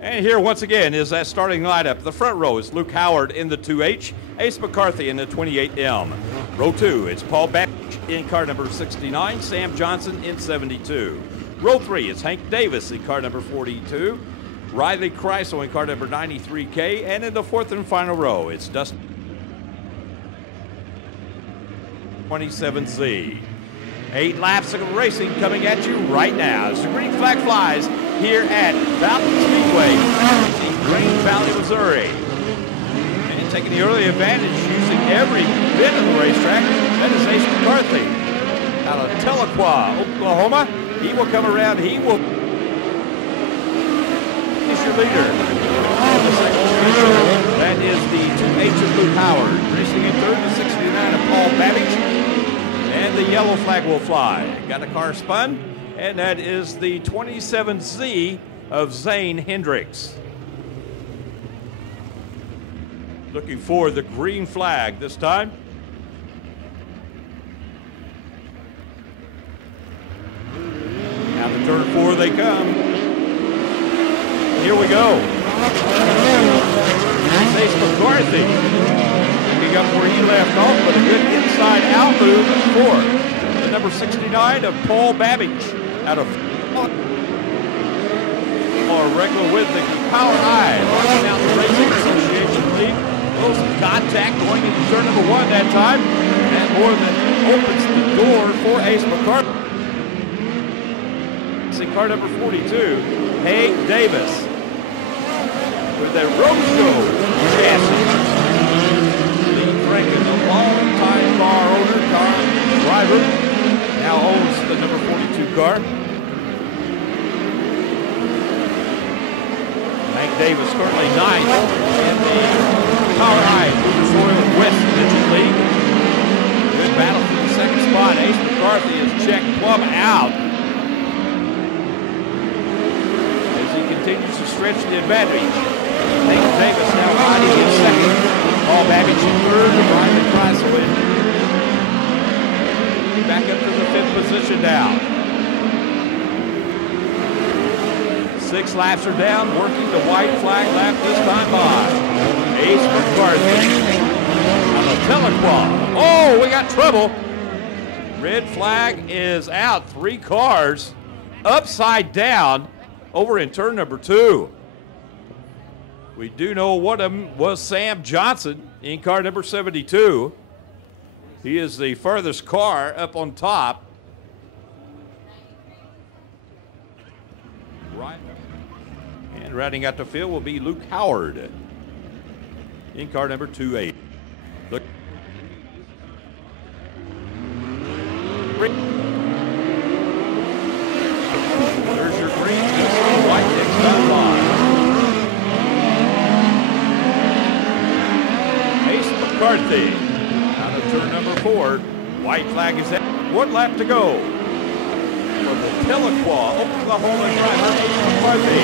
And here once again is that starting lineup. The front row is Luke Howard in the 2H, Ace McCarthy in the 28M. Row 2, it's Paul Babbage in car number 69, Sam Johnson in 72. Row 3, it's Hank Davis in car number 42, Riley Kreisel in car number 93K, and in the fourth and final row, it's Dustin 27Z. 8 laps of racing coming at you right now as the green flag flies here at Fountain Speedway in Green Valley, Missouri. And taking the early advantage, using every bit of the racetrack, that is Ace McCarthy out of Tahlequah, Oklahoma. He will come around. He will is your leader. That is the 2H of Luke Howard. Racing in third, the 69 of Paul Babbage. And the yellow flag will fly. Got a car spun, and that is the 27Z of Zane Hendricks. Looking for the green flag this time. Now to turn 4 they come. Here we go. Ace McCarthy picking up where he left off, but a good inside-out move for the number 69 of Paul Babbage out of regular with the POWRi, Rocky Mountain Racing Association lead. Close contact going into turn number 1 that time, and more than opens the door for Ace McCarthy. Car number 42, Hank Davis with a Rojo chassis. Lee Franken, the long-time car owner, car driver, now owns the number 42 car. Hank Davis currently 9th in the POWRi Lucas Oil West Midget League. Good battle for the second spot. Ace McCarthy is checked plumb out. Continues to stretch the advantage. Hank Davis now riding in second. Paul Babbage in third. Riley Kreisel in. Back up to the 5th position now. 6 laps are down, working the white flag lap this time by Ace McCarthy on the Tahlequah. Oh, we got trouble. Red flag is out. 3 cars upside down over in turn number 2. We do know one of them was Sam Johnson in car number 72. He is the furthest car up on top. Right. And riding out the field will be Luke Howard in car number 28. Look. There's your green, white next time line. Ace McCarthy out of turn number 4. White flag is out. 1 lap to go. For the Tahlequah, Oklahoma driver, Ace McCarthy.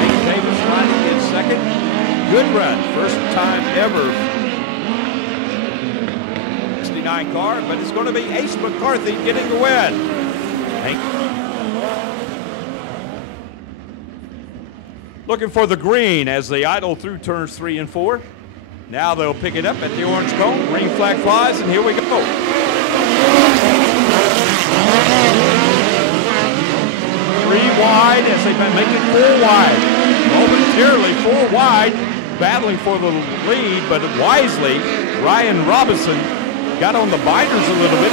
Hank Davis riding in second. Good run, first time ever. 69 car, but it's going to be Ace McCarthy getting the win. Hank. Looking for the green as they idle through turns 3 and 4. Now they'll pick it up at the orange cone. Green flag flies, and here we go. 3 wide as they've been making 4 wide. Momentarily 4 wide, battling for the lead, but wisely, Ryan Robinson got on the binders a little bit.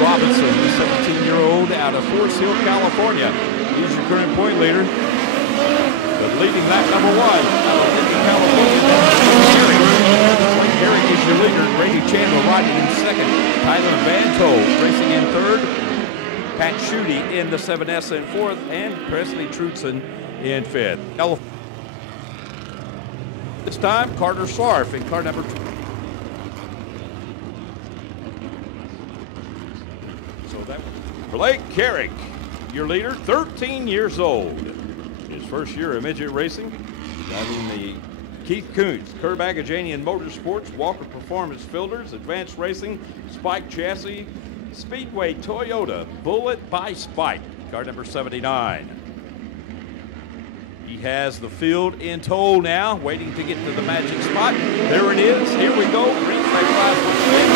Robinson, the 17-year-old out of Forest Hill, California. He's your current point leader. But leading lap number 1 out of Lincoln, California. Gary is your leader. Brady Chandler riding in second. Tyler Van Toe racing in third. Pat Schutte in the 7S in fourth. And Presley Trudson in fifth. This time, Carter Sarf in car number 2. Blake Carrick, your leader, 13 years old. His first year of midget racing, driving the Keith Kuntz, Kerbagajanian Motorsports, Walker Performance Filters, Advanced Racing, Spike Chassis, Speedway Toyota, Bullet by Spike, car number 79. He has the field in tow now, waiting to get to the magic spot. There it is. Here we go. Green flag flies once again.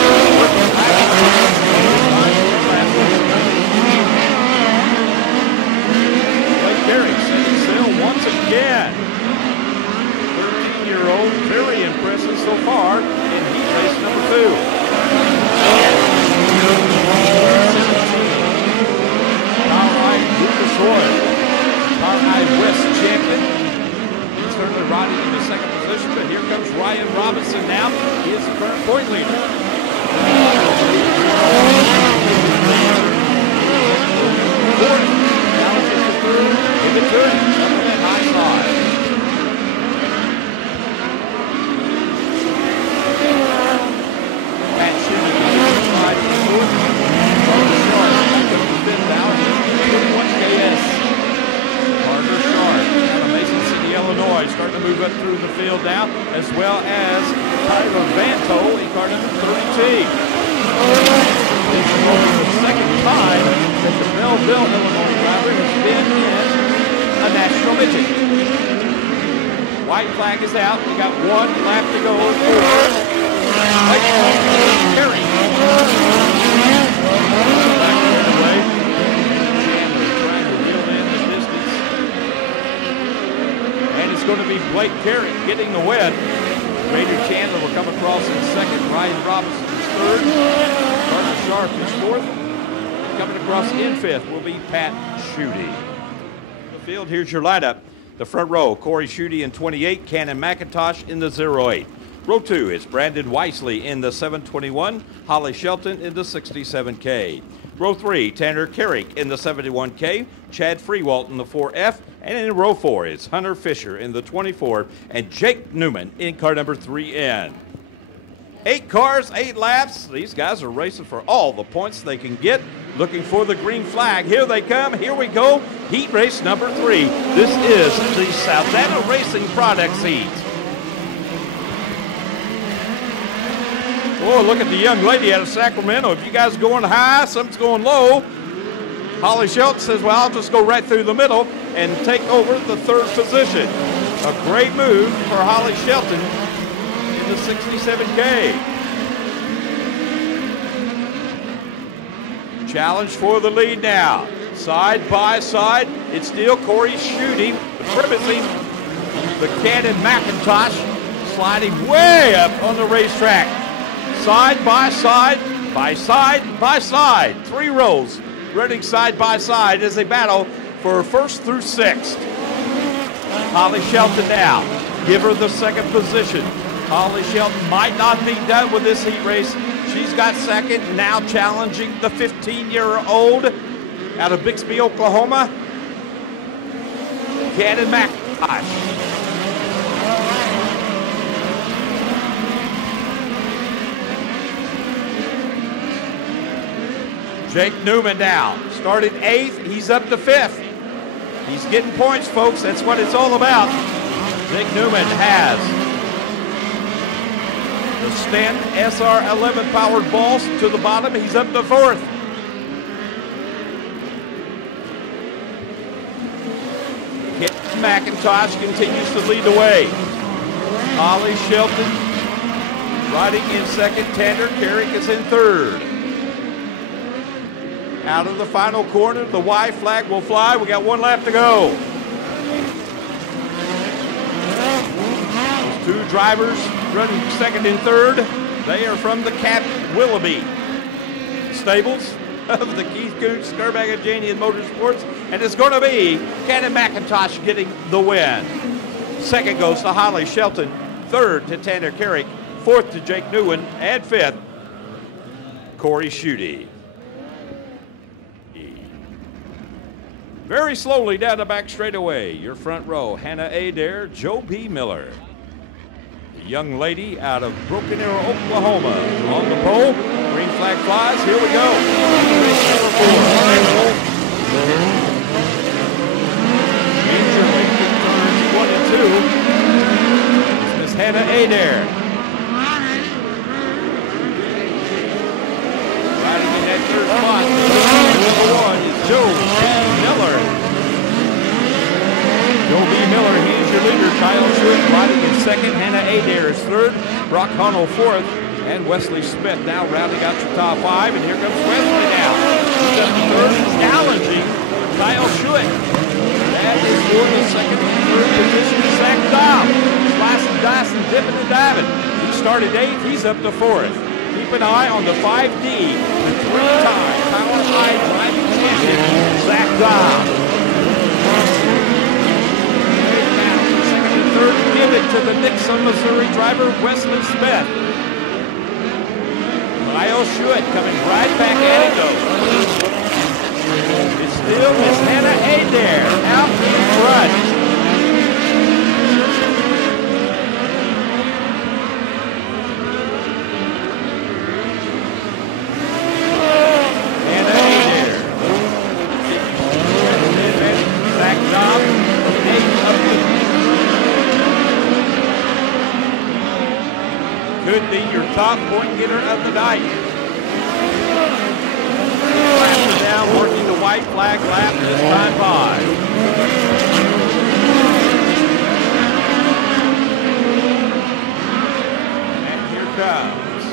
Blake Carey setting sail once again. 13-year-old, very impressive so far in heat race number 2. POWRi Lucas Oil. POWRi West champion. He's certainly riding in the second position, but here comes Ryan Robinson now. He is the current point leader. Fourth, now it's the third, in the turn, up on that high side. Matt Shimon, side to the fourth. Carter Sharp, back up to fifth now, 21 KS. Carter Sharp, out of Mason City, Illinois, starting to move up through the field now, as well as Tyler Vanto in car number 30T. This is only the second time that the Belleville, Illinois driver has been in a national midget. White flag is out. We got one lap to go. Carey. Back away. Chandler trying to reel in the distance. And it's going to be Blake Carey getting the win. Raider Chandler will come across in second. Ryan Robinson is third. Carter Sharp is fourth. Coming across in fifth will be Pat Schutte. The field, here's your lineup. The front row, Corey Schutte in 28, Cannon McIntosh in the 08. Row 2 is Brandon Wisely in the 721, Holly Shelton in the 67K. Row 3, Tanner Carrick in the 71K, Chad Freewalt in the 4F, and in row 4 is Hunter Fisher in the 24, and Jake Newman in car number 3N. 8 cars, 8 laps. These guys are racing for all the points they can get, looking for the green flag. Here they come. Here we go. Heat race number 3. This is the Saldana Racing Products heat. Oh, look at the young lady out of Sacramento. If you guys are going high, something's going low. Holly Shelton says, well, I'll just go right through the middle and take over the third position. A great move for Holly Shelton in the 67K. Challenge for the lead now. Side by side, it's still Corey Schutte, the primacy. The Cannon McIntosh sliding way up on the racetrack. Side by side, by side, by side. 3 rows running side by side as they battle for first through sixth. Holly Shelton now, give her the second position. Holly Shelton might not be done with this heat race. She's got second, now challenging the 15-year-old out of Bixby, Oklahoma, Cannon McIntosh. Jake Newman now, started 8th, he's up to 5th. He's getting points, folks, that's what it's all about. Jake Newman has the Stanton SR11 powered balls to the bottom. He's up to 4th. McIntosh continues to lead the way. Holly Shelton riding in second. Tanner Carrick is in third. Out of the final corner, the Y flag will fly. We got 1 lap to go. 2 drivers running second and third. They are from the Cap Willoughby stables of the Keith Kuntz Kerbagajanian Motorsports, and it's going to be Cannon McIntosh getting the win. Second goes to Holly Shelton, third to Tanner Carrick, fourth to Jake Newman, and fifth, Corey Schutte. Very slowly down the back straightaway, your front row, Hannah Adair, Joe B. Miller. The young lady out of Broken Arrow, Oklahoma, on the pole. Green flag flies, here we go. Race number 4. Major League turns 1 and 2. Miss Hannah Adair. Riding in that third spot, number 1 is Joe B. Miller. Joe B. Miller, he's your leader. Kyle Swift riding in second. Hannah Adair is third. Brock Hunnell fourth. And Wesley Smith now rounding out your top 5. And here comes Wesley now. He's up to third. Challenging Kyle Schuett. That is for the second and third position. Zach Dobb. Slicing, dicing, dipping, and diving. He started 8th. He's up to 4th. Keep an eye on the 5D. The 3-time POWRi driving champion, Zach Dobb. Now, second and third, give it to the Nixon, Missouri driver, Wesley Smith. Kyle Schuett coming right back at it, though. It's still Miss Hannah Adair out in front. Could be your top point getter of the night. Laps down, working the white flag lap this time by. And here comes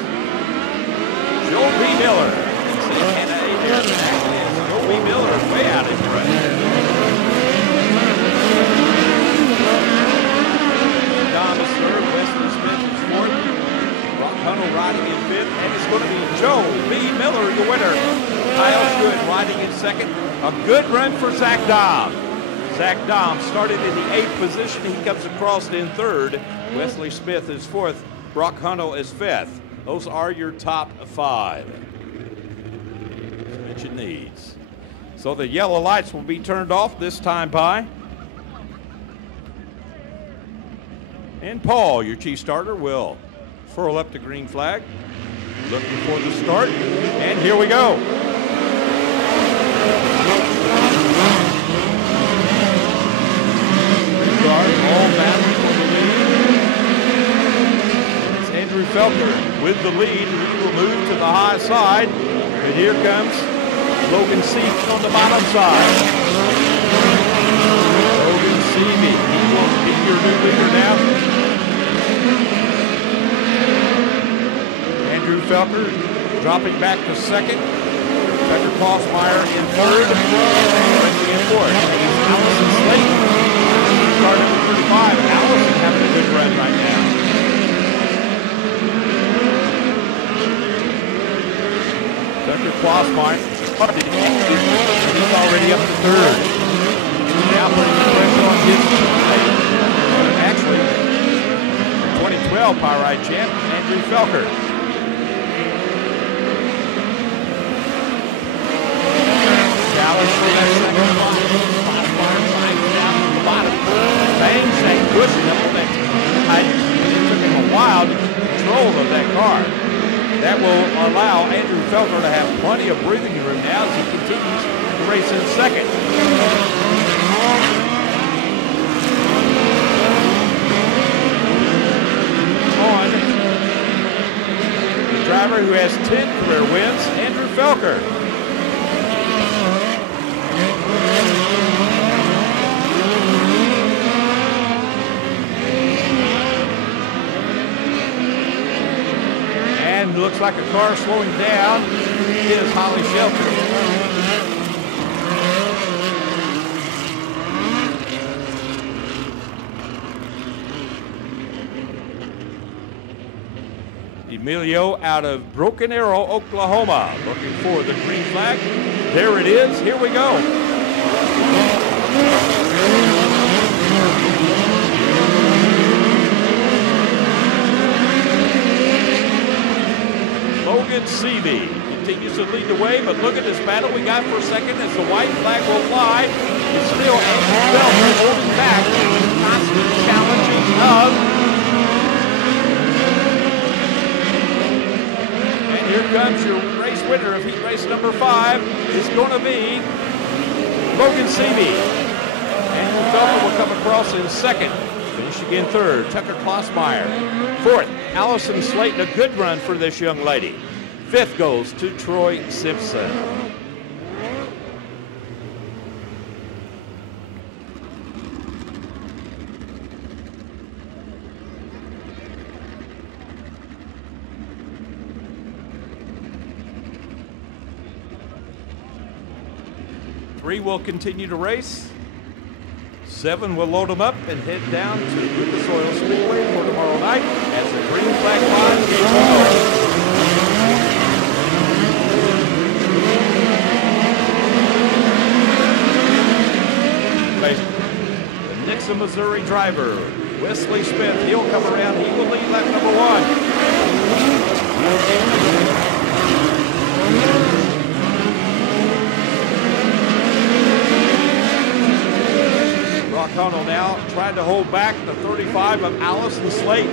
Joe B. Miller. Hannah Adair back in. Joe B. Miller is way out in front. Thomas third, Wesley Smith is fourth. Hunnell riding in fifth, and it's going to be Joe B. Miller, the winner. Kyle Schuett riding in second. A good run for Zach Dobb. Zach Dobb started in the 8th position. He comes across in third. Wesley Smith is fourth. Brock Hunnell is fifth. Those are your top 5. Suspension needs. So the yellow lights will be turned off this time by. And Paul, your chief starter, will furl up the green flag, looking for the start, and here we go. All battling for the lead. It's Andrew Felker with the lead. He will move to the high side, and here comes Logan Seavey on the bottom side. Logan Seavey, he will be your new leader now. Andrew Felker dropping back to second. Tucker Klossmeyer in third. Racing in fourth. Allison Slayton started at 35. Allison having a good run right now. Tucker Klossmeyer. He's already up to third. Now putting the pressure on his teammate. Actually, 2012 POWRi champ, Andrew Felker. Bangs that cushion up on that height. It took him a while to get control of that car. That will allow Andrew Felker to have plenty of breathing room now as he continues to race in second. On the driver who has 10 career wins, Andrew Felker. And looks like a car slowing down is Holly Shelter. Emilio out of Broken Arrow, Oklahoma, looking for the green flag. There it is. Here we go. Logan Seavey continues to lead the way, but look at this battle we got for a second as the white flag will fly. It's still Andrew Felker holding back. Constant challenging of. And here comes your race winner of heat race number 5. It's going to be Logan Seavey. Andrew Felker will come across in second. Finishing in third, Tucker Klossmeyer. Fourth, Allison Slayton, a good run for this young lady. Fifth goes to Troy Simpson. Three will continue to race. 7 will load them up and head down to Lucas Oil Speedway for tomorrow night as the green flag flies the Nixa, Missouri driver, Wesley Smith. He'll come around. He will lead lap number 1. O'Connell now trying to hold back the 35 of Allison Slayton.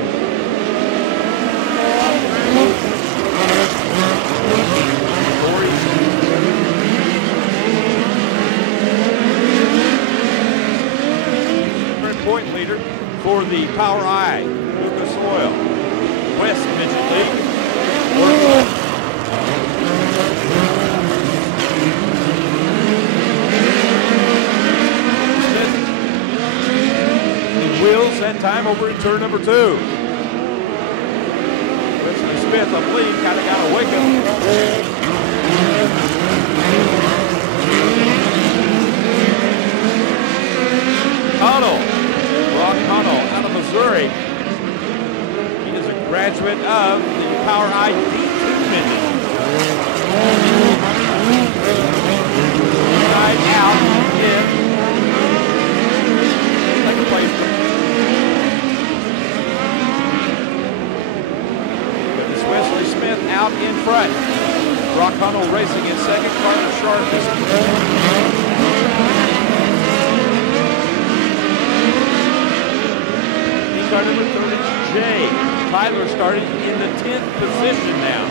Current point leader for the POWRi Lucas Oil. West Midget lead. Wheels that time over in turn number 2. Wesley Smith, I believe, kind of got a wake up. Brock Connell out of Missouri. He is a graduate of the POWRi D2 Midget. Right out in second place. Wesley Smith out in front. Brock Connell racing in second. Carter Sharp is car number 32J. Tyler started in the 10th position now.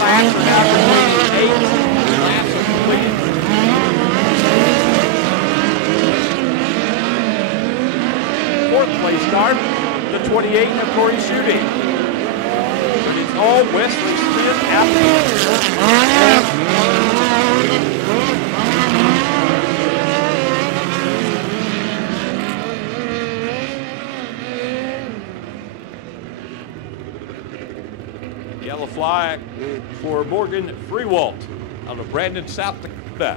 Laps are now completed. 8 laps are completed. Fourth place start, the 28 of Corey Shooting. But it's all Wesley Smith out there. Yellow flag for Morgan Freewalt out of Brandon, South Dakota.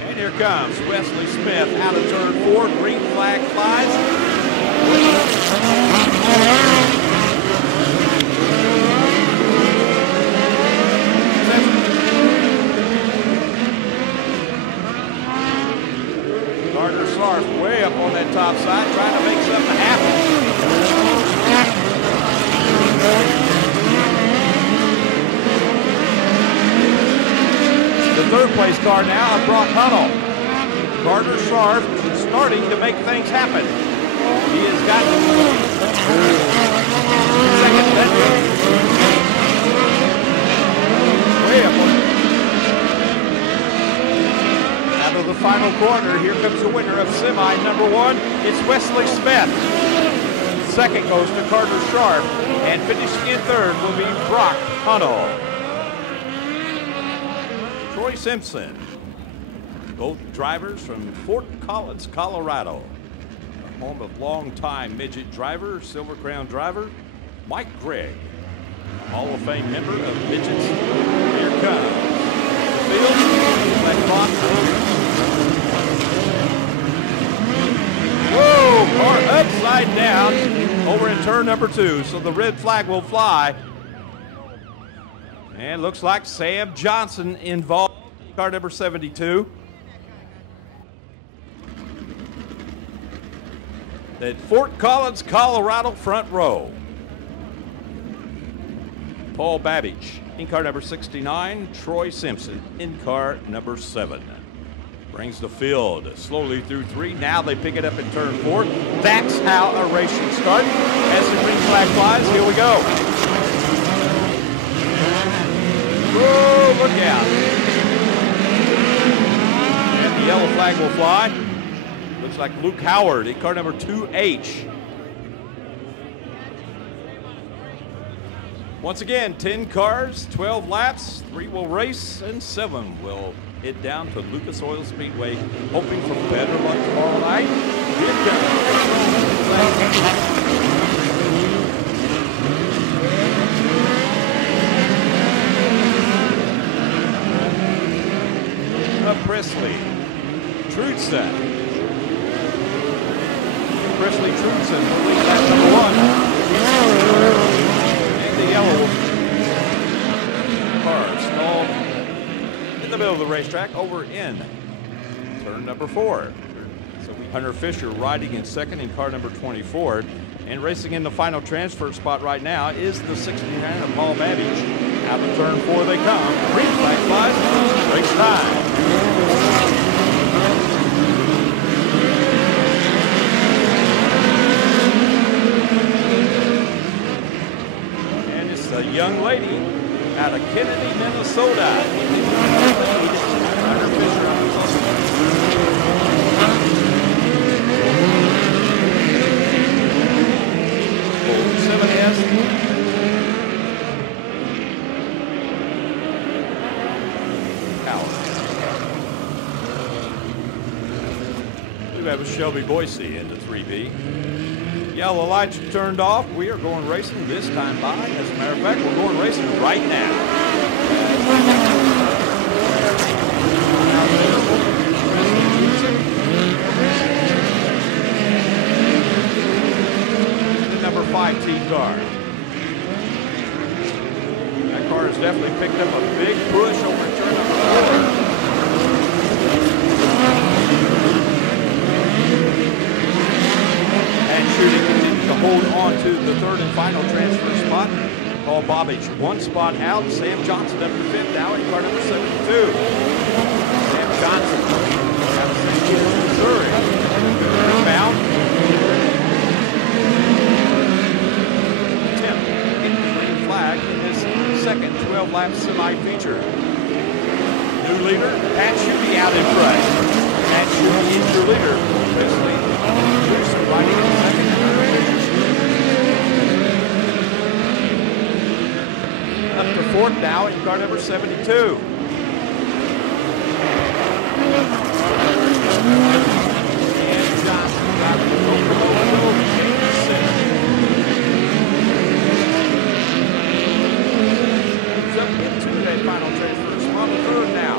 And here comes Wesley Smith out of turn 4. Green flag flies. Carter Sarf way up on that top side, trying to make something happen. The third place car now of Brock Hunnell. Carter Sarf starting to make things happen. He has got second. Way up on it. Out of the final corner, here comes the winner of semi number 1. It's Wesley Smith. Second goes to Carter Sharp, and finishing in third will be Brock Hunnell. Troy Simpson, both drivers from Fort Collins, Colorado. The home of longtime midget driver, Silver Crown driver, Mike Gregg, Hall of Fame member of midgets. Here comes the field. Whoa, car upside down over in turn number 2. So the red flag will fly. And looks like Sam Johnson involved, car number 72. At Fort Collins, Colorado front row. Paul Babbage In car number 69, Troy Simpson. In car number 7. Brings the field slowly through 3. Now they pick it up in turn 4. That's how a race should start. As the green flag flies, here we go. Whoa, look out. And the yellow flag will fly. Looks like Luke Howard in car number 2H. Once again, 10 cars, 12 laps, 3 will race, and 7 will head down to Lucas Oil Speedway, hoping for better luck tomorrow night. Here it comes. Presley Trudson. Presley Trudson will lead lap number 1. The yellow car stalled in the middle of the racetrack over in turn number 4. So Hunter Fisher riding in second in car number 24. And racing in the final transfer spot right now is the 69 of Paul Babbage. Out of turn 4 they come. Green flag flies. Race time. A young lady out of Kennedy, Minnesota. Hunter Fisher on the 7S. We have a Shelby Boise into 3B. Yellow lights are turned off. We are going racing this time by. As a matter of fact, we're going racing right now. The number 5T car. That car has definitely picked up a big push over turn number 4. Shooting continues to hold on to the 3rd and final transfer spot. Paul Babbage 1 spot out. Sam Johnson up to 5th now in car number 72. Sam Johnson out of St. Louis, Missouri. Bound. 10th in the green flag in this second 12-lap semi-feature. New leader, Pat Schutte out in front. Pat Schutte is your leader. Presley Trudson riding in second. Up to 4th now in car number 72. And Johnson driving the locomotive into 6th. He's up into that final transfer spot, the 3rd now.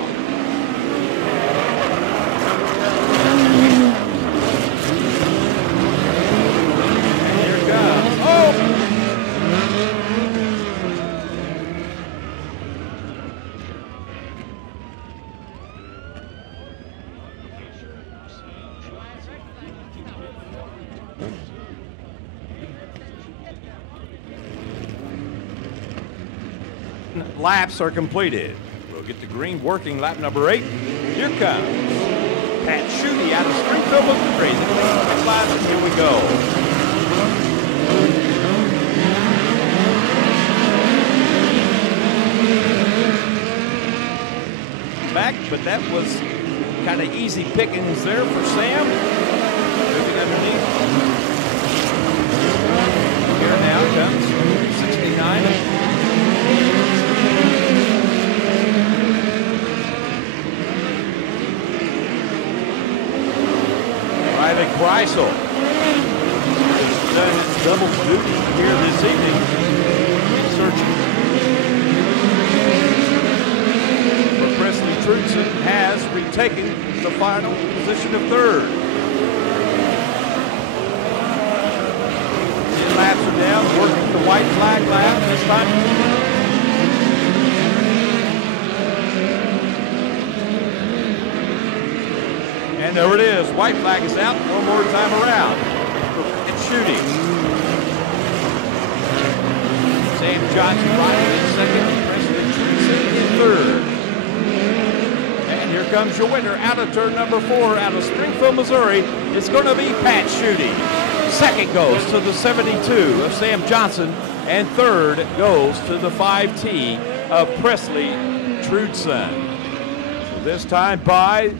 Laps are completed. We'll get the green working lap number 8. Here comes Pat Schutte out of Springfield looking crazy. Here we go. Back, but that was kind of easy pickings there for Sam. Moving underneath. Here now comes 69. Riley Kreisel has done its double duty here this evening. Searching for Presley Trudson has retaken the final position of 3rd. 10 laps are down, working the white flag lap this time. And there it is. White flag is out. One more time around. It's shooting. Sam Johnson riding in second. Presley comes your winner out of turn number 4 out of Springfield, Missouri. It's going to be Pat Schutte. Second goes to the 72 of Sam Johnson, and third goes to the 5T of Presley Trudson. So this time by,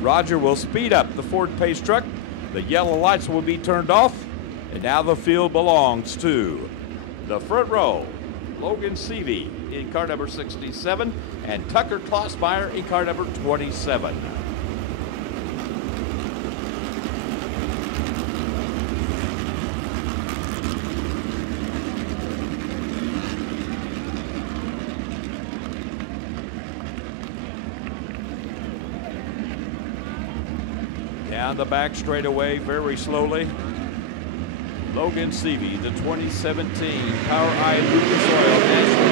Roger will speed up the Ford Pace truck. The yellow lights will be turned off, and now the field belongs to the front row. Logan Seavey in car number 67 and Tucker Klossmeyer in car number 27. Down the back straightaway very slowly. Logan Seavey, the 2017 POWRi Lucas Oil National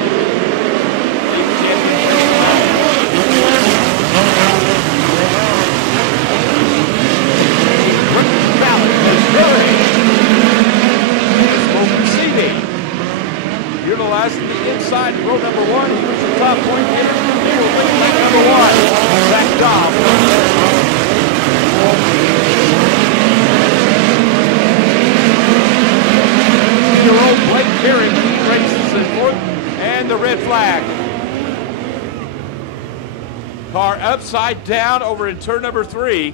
League Championship. Rookie ballot, Missouri. Logan Seavey, utilizing the inside row number 1. He was the top point getter. He will bring back number 1. Zach Dom. Blake Carey races in fourth, and the red flag. Car upside down over in turn number 3.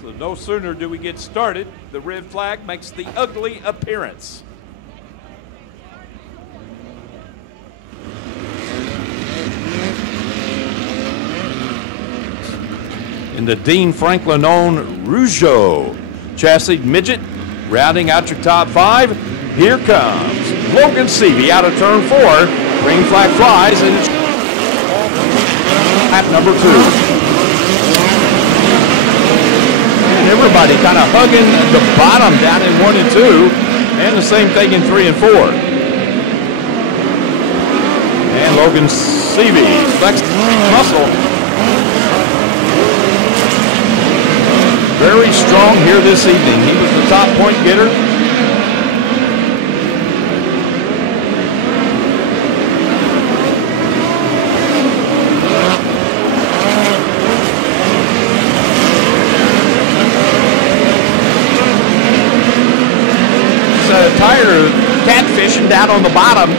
So no sooner do we get started, the red flag makes the ugly appearance. In the Dean Franklin-owned Rougeau chassis Midget, rounding out your top 5. Here comes Logan Seavey out of turn 4. Green flag flies, and it's at number 2. And everybody kind of hugging the bottom down in 1 and 2, and the same thing in 3 and 4. And Logan Seavey flexes muscle. Very strong here this evening. He was the top point getter. He's tired of catfishing down on the bottom.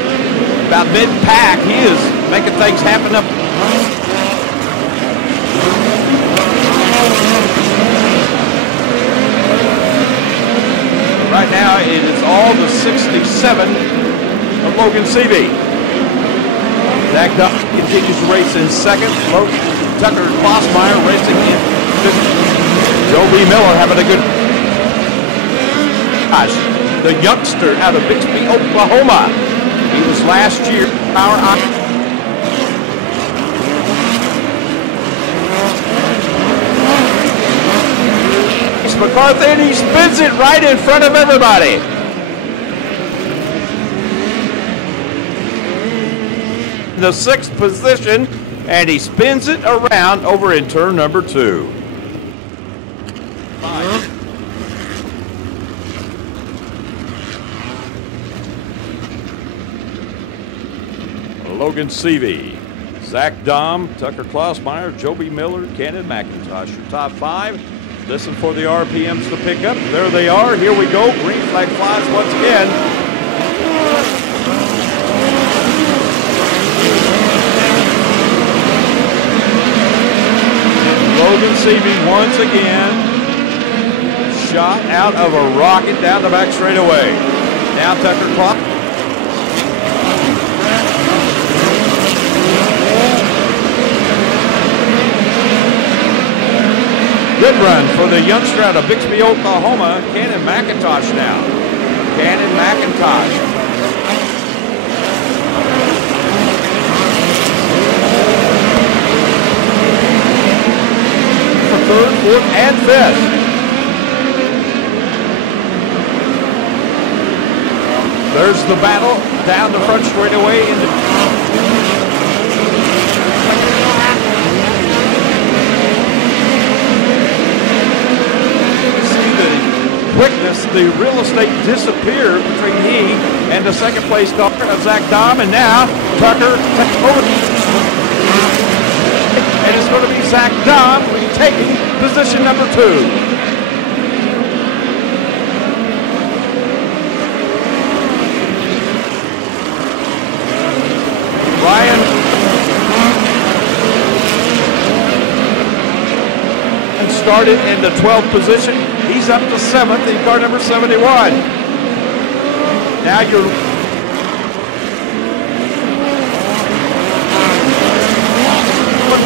About mid-pack, he is making things happen up. Right now, it is all the 67 of Logan Seavey. Zach Duff continues to race in second. Tucker Klossmeyer racing in fifth. Joe B. Miller having a good. Gosh, the youngster out of Bixby, Oklahoma. He was last year POWRi. McCarthy, and he spins it right in front of everybody. In the 6th position, and he spins it around over in turn number 2. Logan Seavey, Zach Dom, Tucker Klossmeyer, Joby Miller, Cannon McIntosh, your top 5. Listen for the RPMs to pick up. There they are. Here we go. Green flag flies once again. Logan Seavey once again. Shot out of a rocket down the back straightaway. Now Tucker Klossmeyer. Good run for the youngster out of Bixby, Oklahoma, Cannon McIntosh now. Cannon McIntosh. For 3rd, 4th, and 5th. There's the battle down the front straightaway into. Quickness, the the real estate disappeared between he and the second place car of Zach Dom, and now Tucker takes over. And it's going to be Zach Dom taking position number 2. Ryan started in the 12th position. He's up to 7th in car number 71. Now you're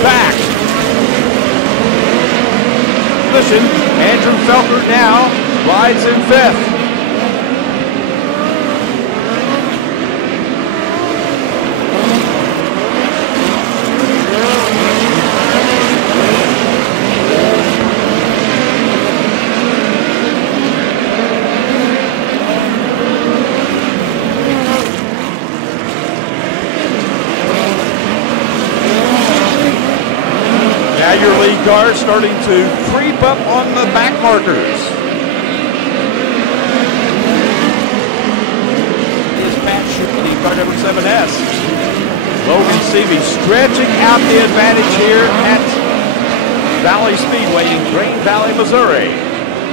back. Position. Andrew Felker now rides in 5th. Your lead car starting to creep up on the back markers. Is Pat shooting car number 7S. Logan Seavey stretching out the advantage here at Valley Speedway in Green Valley, Missouri.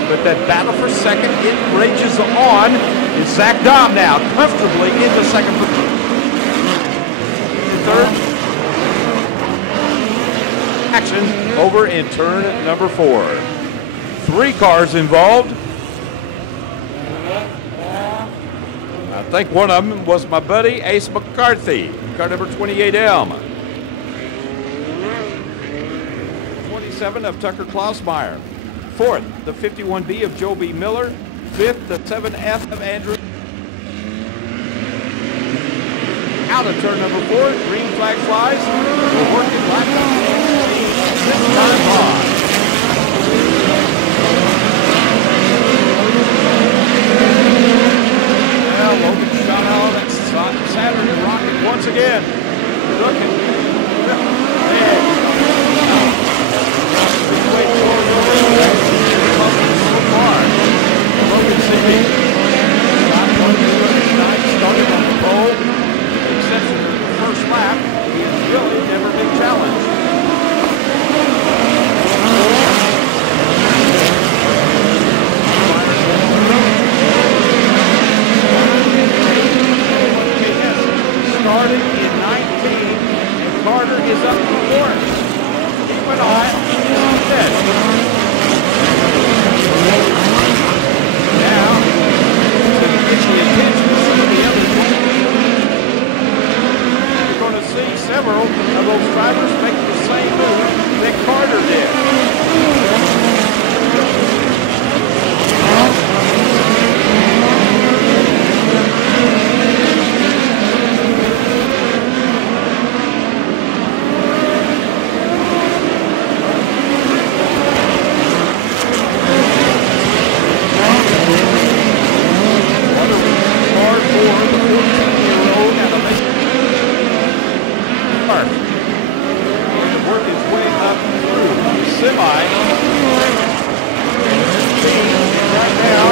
But that battle for second, it rages on. Is Zach Dom now comfortably into second position. Third. Action over in turn number 4. 3 cars involved. I think one of them was my buddy Ace McCarthy, car number 28M. 27 of Tucker Klausmeyer. 4th, the 51B of Joe B. Miller. 5th, the 7F of Andrew. Out of turn number 4, green flag flies. We're working lap this time on. Well, Logan shot out that Saturday rocket once again. Looking. So far. Logan City. Started on the pole. Exception of the first lap, he's really never been challenged. Started in 19, and Carter is up to 4th. Keep an eye on that. Now, to get the attention of some of the other see several of those drivers make the same move that Carter did. What a hard for the 14-year-old and a work his way up through the semi. Right now,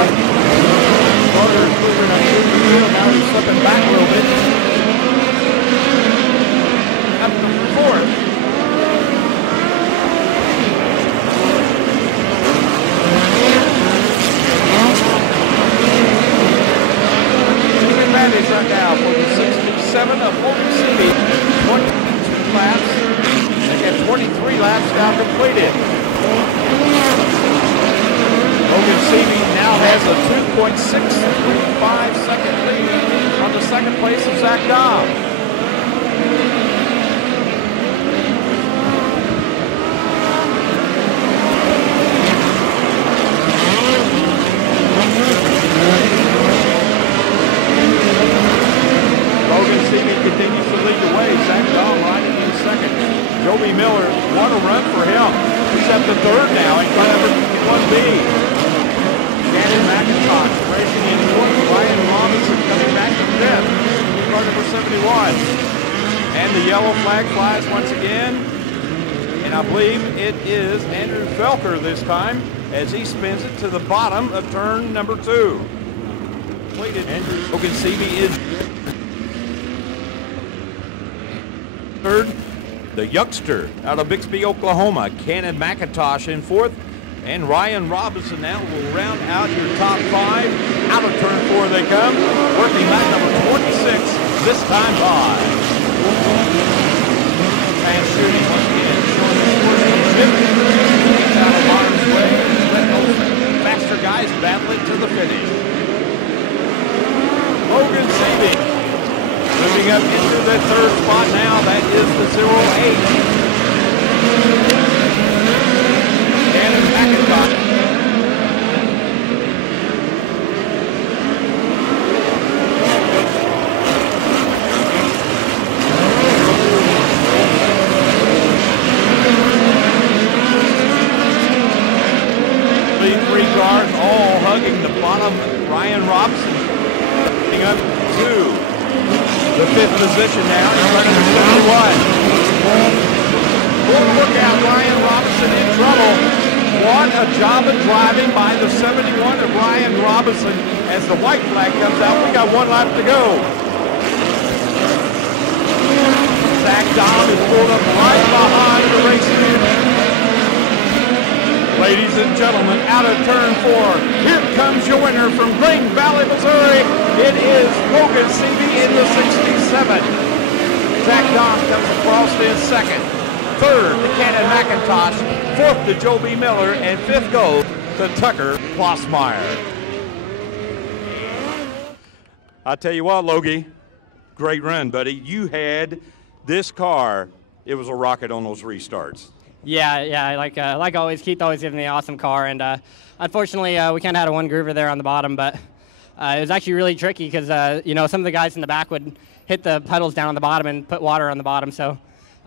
Carter is moving on through the field. Now he's slipping back a little bit. Up to 4th. Advantage right now for the 67 of Logan Seavey. 22 laps. They got 23 laps now completed. Logan Seavey now has a 2.635 second lead on the second place of Zach Dom. Logan Seavey continues to lead the way. Zach Dom riding in second. Joby Miller, what a run for him. He's up to 3rd now in car number 1B. Shannon McIntosh racing in 4th. Ryan Robinson coming back to 5th in car number 71. And the yellow flag flies once again. And I believe it is Andrew Felker this time. as he spins it to the bottom of turn number 2. And Ogunsebi is third. The youngster out of Bixby, Oklahoma, Cannon McIntosh in 4th. And Ryan Robinson now will round out your top 5. Out of turn 4 they come, working lap number 26, this time by. And shooting once again, showing out of harm's way. Let those faster guys battling to the finish. Ogunsebi moving up into the 3rd spot now. That is the 08. Cannon McIntosh. The 3 cars all hugging the bottom. Ryan Robson getting up to the 5th position now in front of the 71. Look out, Ryan Robinson in trouble. What a job of driving by the 71 of Ryan Robinson as the white flag comes out. We got 1 lap to go. Zach Dom is pulled up right behind the racing. Ladies and gentlemen, out of turn 4, here comes your winner from Green Valley, Missouri. It is Ogunsebi in the 67. Zach Dom comes across in 2nd. 3rd to Cannon McIntosh, 4th to Joe B. Miller, and 5th goes to Tucker Klossmeyer. I tell you what, Logie, great run, buddy. You had this car, it was a rocket on those restarts. Yeah, like always, Keith always gives me an awesome car, and unfortunately we kind of had a one groover there on the bottom, but it was actually really tricky because some of the guys in the back would hit the pedals down on the bottom and put water on the bottom, so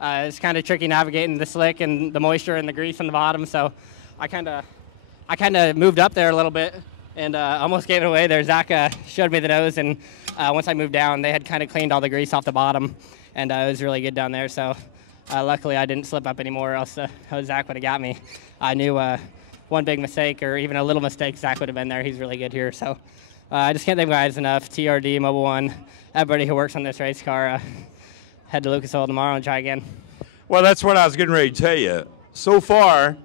it's kind of tricky navigating the slick and the moisture and the grease on the bottom. So I kind of moved up there a little bit and almost gave it away there. Zach showed me the nose, and once I moved down, they had kind of cleaned all the grease off the bottom, and it was really good down there. So luckily I didn't slip up anymore, else Zach would have got me. I knew one big mistake or even a little mistake, Zach would have been there. He's really good here. So I just can't thank guys enough. TRD, Mobile One, everybody who works on this race car. Head to Lucas Oil tomorrow and try again. Well, that's what I was getting ready to tell you. So far,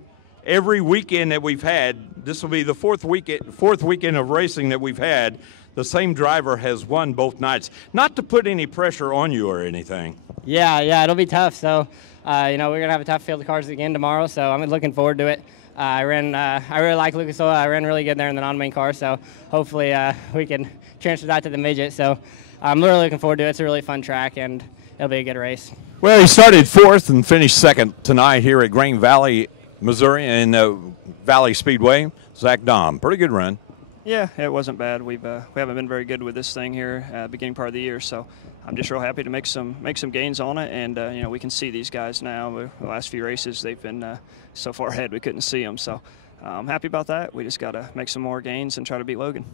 every weekend that we've had, this will be the fourth weekend of racing that we've had, the same driver has won both nights. Not to put any pressure on you or anything. Yeah, it'll be tough. So, we're gonna have a tough field of cars again tomorrow. So I'm looking forward to it. I really like Lucas Oil. I ran really good there in the non-main car. So hopefully we can transfer that to the midget. So I'm really looking forward to it. It's a really fun track, and it'll be a good race. Well, he started 4th and finished 2nd tonight here at Green Valley, Missouri, and Valley Speedway. Zach Dom, pretty good run. Yeah, it wasn't bad. We haven't been very good with this thing here beginning part of the year, so I'm just real happy to make some gains on it, and we can see these guys now. The last few races they've been so far ahead we couldn't see them, so I'm happy about that. We just got to make some more gains and try to beat Logan.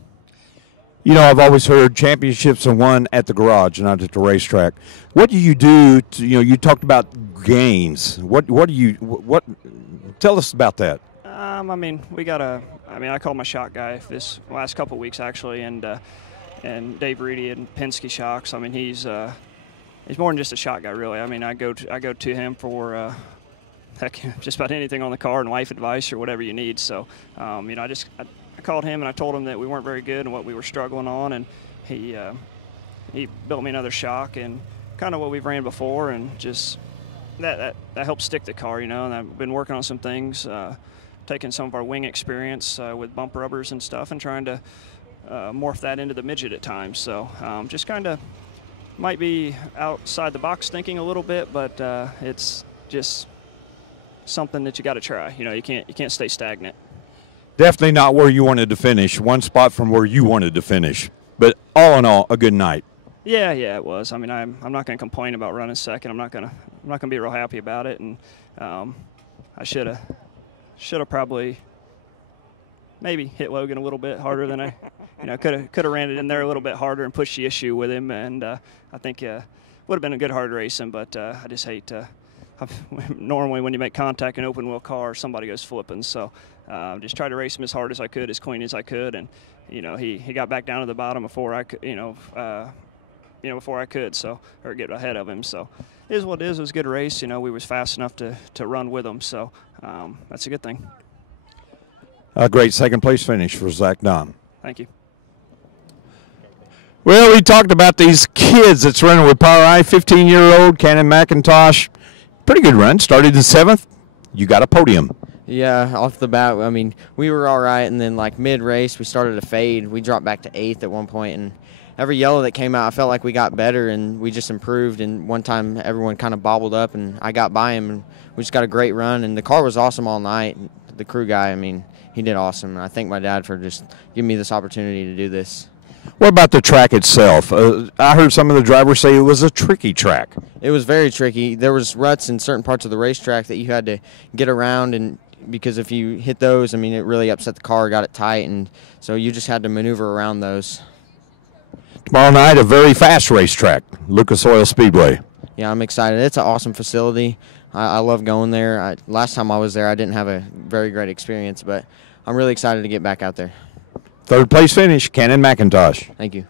You know, I've always heard championships are won at the garage, not at the racetrack. What do you do to, you talked about gains. What tell us about that. I call my shock guy this last couple of weeks actually, and Dave Reedy and Penske Shocks. I mean, he's more than just a shot guy, really. I mean, I go to him for just about anything on the car and life advice or whatever you need. So, I called him and I told him that we weren't very good and what we were struggling on, and he built me another shock and kind of what we've ran before, and just that helped stick the car, And I've been working on some things, taking some of our wing experience with bump rubbers and stuff, and trying to morph that into the midget at times. So just kind of might be outside the box thinking a little bit, but it's just something that you got to try. You can't stay stagnant. Definitely not where you wanted to finish. One spot from where you wanted to finish, but all in all, a good night. Yeah, it was. I mean, I'm not going to complain about running second. I'm not going to be real happy about it, and I should have probably maybe hit Logan a little bit harder than I could have ran it in there a little bit harder and pushed the issue with him, and I think would have been a good hard racing, but I just hate normally when you make contact in an open wheel car, somebody goes flipping. So just tried to race him as hard as I could, as clean as I could, and he got back down to the bottom before I could, before I could, or get ahead of him. So it is what it is. It was a good race. We was fast enough to run with him. So that's a good thing. A great second place finish for Zach Don. Thank you. Well, we talked about these kids that's running with POWRi. 15-year-old Cannon McIntosh. Pretty good run. Started in 7th. You got a podium. Yeah, off the bat, I mean, we were all right, and then, like, mid-race, we started to fade. We dropped back to 8th at one point, and every yellow that came out, I felt like we got better, and we just improved, and one time everyone kind of bobbled up, and I got by him, and we just got a great run, and the car was awesome all night. The crew guy, I mean, he did awesome, and I thank my dad for just giving me this opportunity to do this. What about the track itself? I heard some of the drivers say it was a tricky track. It was very tricky. There was ruts in certain parts of the racetrack that you had to get around, and because if you hit those, I mean, it really upset the car, got it tight, and so you just had to maneuver around those. Tomorrow night, a very fast racetrack, Lucas Oil Speedway. Yeah, I'm excited. It's an awesome facility. I love going there. Last time I was there, I didn't have a very great experience, but I'm really excited to get back out there. Third place finish, Cannon McIntosh. Thank you.